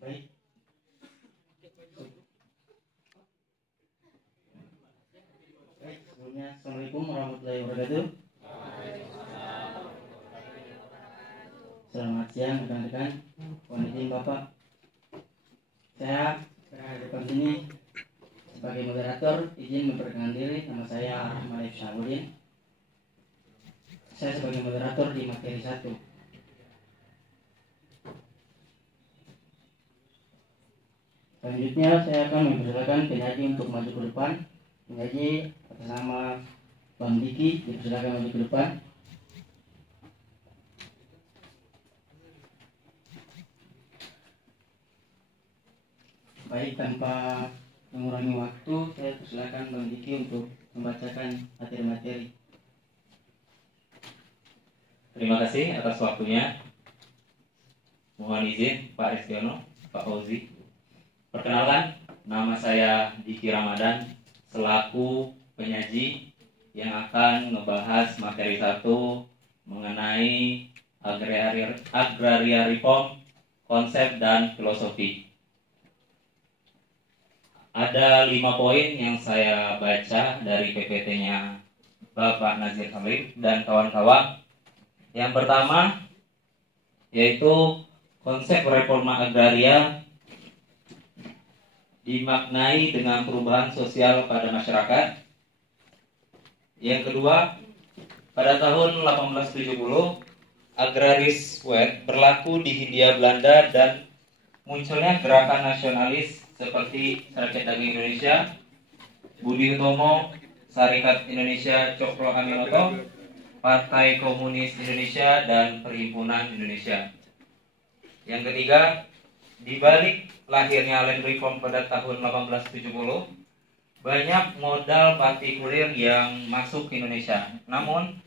Baik. Baik, sebelumnya Assalamualaikum warahmatullahi wabarakatuh. Selamat siang rekan-rekan, mohon izin Bapak. Saya berhadapan sini sebagai moderator, izin memperkenalkan diri. Nama saya Ahmad Syahudin. Saya sebagai moderator di materi 1. Selanjutnya saya akan mempersilakan penyaji untuk maju ke depan. Penyaji atas nama Bang Diki dipersilakan maju ke depan. Baik, tanpa mengurangi waktu, saya persilakan Bang Diki untuk membacakan materi-materi. Terima kasih atas waktunya. Mohon izin Pak Restiono, Pak Fauzi. Perkenalkan, nama saya Diki Ramadan selaku penyaji yang akan membahas materi 1 mengenai agraria reform, konsep dan filosofi. Ada 5 poin yang saya baca dari PPT-nya Bapak Nazir Hamid dan kawan-kawan. Yang pertama yaitu konsep reforma agraria dimaknai dengan perubahan sosial pada masyarakat. Yang kedua, pada tahun 1870 agraris wet berlaku di Hindia Belanda dan munculnya gerakan nasionalis seperti Sahabat Daging Indonesia, Budi Utomo, Sahabat Indonesia Cokro Aminoto, Partai Komunis Indonesia, dan Perhimpunan Indonesia. Yang ketiga, di balik lahirnya land reform pada tahun 1870, banyak modal partikulir yang masuk ke Indonesia. Namun,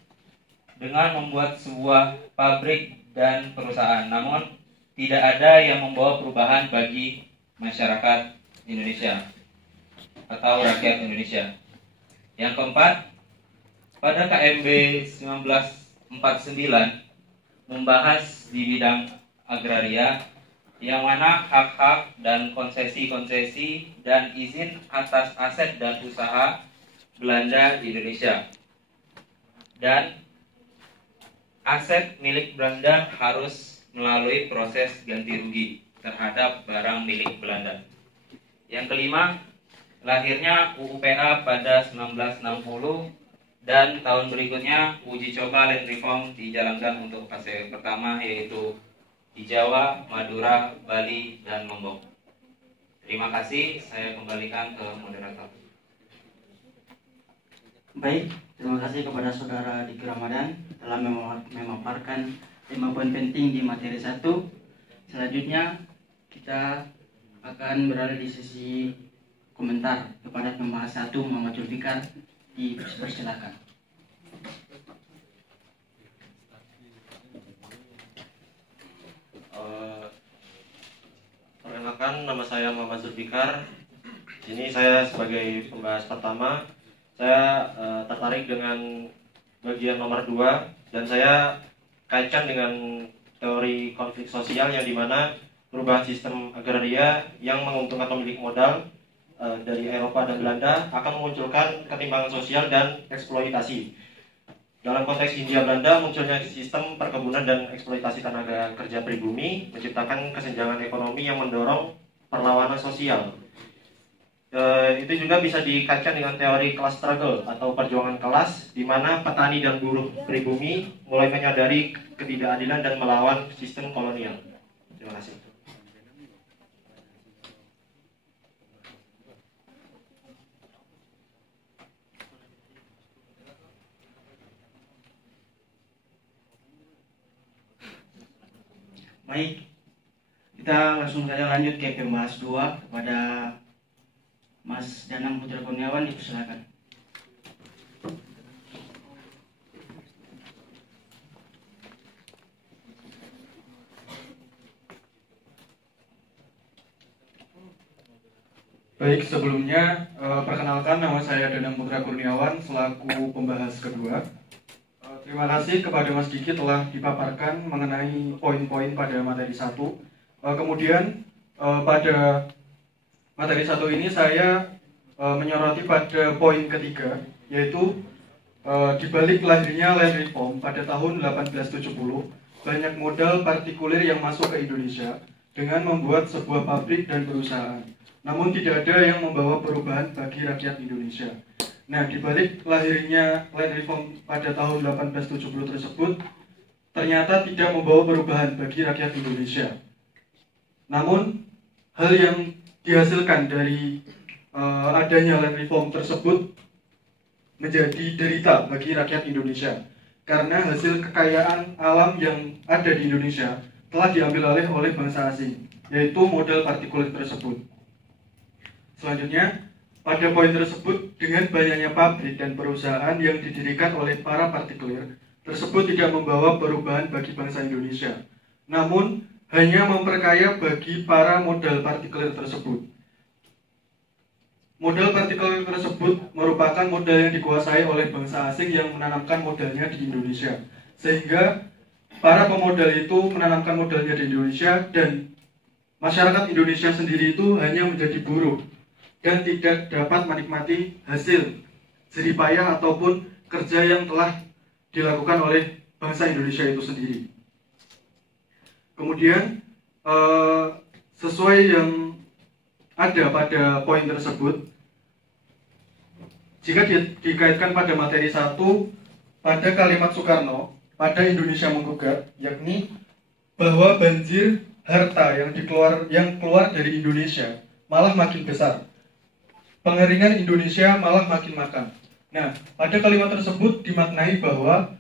dengan membuat sebuah pabrik dan perusahaan, namun tidak ada yang membawa perubahan bagi masyarakat Indonesia atau rakyat Indonesia. Yang keempat, pada KMB 1949 membahas di bidang agraria, yang mana hak-hak dan konsesi-konsesi dan izin atas aset dan usaha Belanda di Indonesia. Dan aset milik Belanda harus melalui proses ganti rugi terhadap barang milik Belanda. Yang kelima, lahirnya UUPA pada 1960 dan tahun berikutnya uji coba land reform dijalankan untuk fase pertama, yaitu di Jawa, Madura, Bali, dan Lombok. Terima kasih, saya kembalikan ke moderator. Baik, terima kasih kepada Saudara Diki Ramadan telah memaparkan 5 poin penting di materi 1. Selanjutnya kita akan berada di sesi komentar kepada pembahas 1, Muhammad Zulfikar. Dipersilakan. Perkenalkan, nama saya Muhammad Zulfikar. Ini saya sebagai pembahas pertama. Saya tertarik dengan bagian nomor 2 dan saya kaitkan dengan teori konflik sosial yang dimana perubahan sistem agraria yang menguntungkan pemilik modal dari Eropa dan Belanda akan memunculkan ketimpangan sosial dan eksploitasi. Dalam konteks Hindia Belanda, munculnya sistem perkebunan dan eksploitasi tenaga kerja pribumi menciptakan kesenjangan ekonomi yang mendorong perlawanan sosial. Itu juga bisa dikaitkan dengan teori class struggle atau perjuangan kelas, di mana petani dan buruh pribumi mulai menyadari ketidakadilan dan melawan sistem kolonial. Terima kasih. Baik, kita langsung saja lanjut ke pembahas 2 kepada Mas Danang Putra Kurniawan, dipersilakan. Baik, sebelumnya perkenalkan, nama saya Danang Putra Kurniawan selaku pembahas kedua. Terima kasih kepada Mas Diki telah dipaparkan mengenai poin-poin pada materi 1. Kemudian pada materi 1 ini saya menyoroti pada poin ketiga, yaitu di balik lahirnya land reform pada tahun 1870, banyak modal partikulir yang masuk ke Indonesia dengan membuat sebuah pabrik dan perusahaan. Namun tidak ada yang membawa perubahan bagi rakyat Indonesia. Nah, di balik lahirnya land reform pada tahun 1870 tersebut, ternyata tidak membawa perubahan bagi rakyat Indonesia. Namun, hal yang dihasilkan dari adanya land reform tersebut menjadi derita bagi rakyat Indonesia, karena hasil kekayaan alam yang ada di Indonesia telah diambil alih oleh bangsa asing, yaitu modal partikulir tersebut. Selanjutnya, pada poin tersebut, dengan banyaknya pabrik dan perusahaan yang didirikan oleh para partikulir tersebut tidak membawa perubahan bagi bangsa Indonesia, namun hanya memperkaya bagi para modal partikulir tersebut. Modal partikulir tersebut merupakan modal yang dikuasai oleh bangsa asing yang menanamkan modalnya di Indonesia, sehingga para pemodal itu menanamkan modalnya di Indonesia dan masyarakat Indonesia sendiri itu hanya menjadi buruh dan tidak dapat menikmati hasil jerih payah ataupun kerja yang telah dilakukan oleh bangsa Indonesia itu sendiri. Kemudian sesuai yang ada pada poin tersebut, jika dikaitkan pada materi 1, pada kalimat Soekarno pada Indonesia Menggugat, yakni bahwa banjir harta yang keluar dari Indonesia malah makin besar, pengeringan Indonesia malah makin makan. Nah, pada kalimat tersebut dimaknai bahwa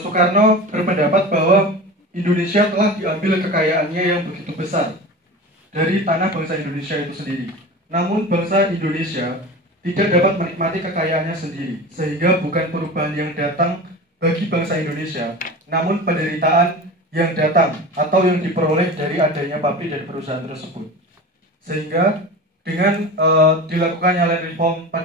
Soekarno berpendapat bahwa Indonesia telah diambil kekayaannya yang begitu besar dari tanah bangsa Indonesia itu sendiri. Namun bangsa Indonesia tidak dapat menikmati kekayaannya sendiri, sehingga bukan perubahan yang datang bagi bangsa Indonesia, namun penderitaan yang datang atau yang diperoleh dari adanya pabrik dan perusahaan tersebut. Sehingga dengan dilakukannya land reform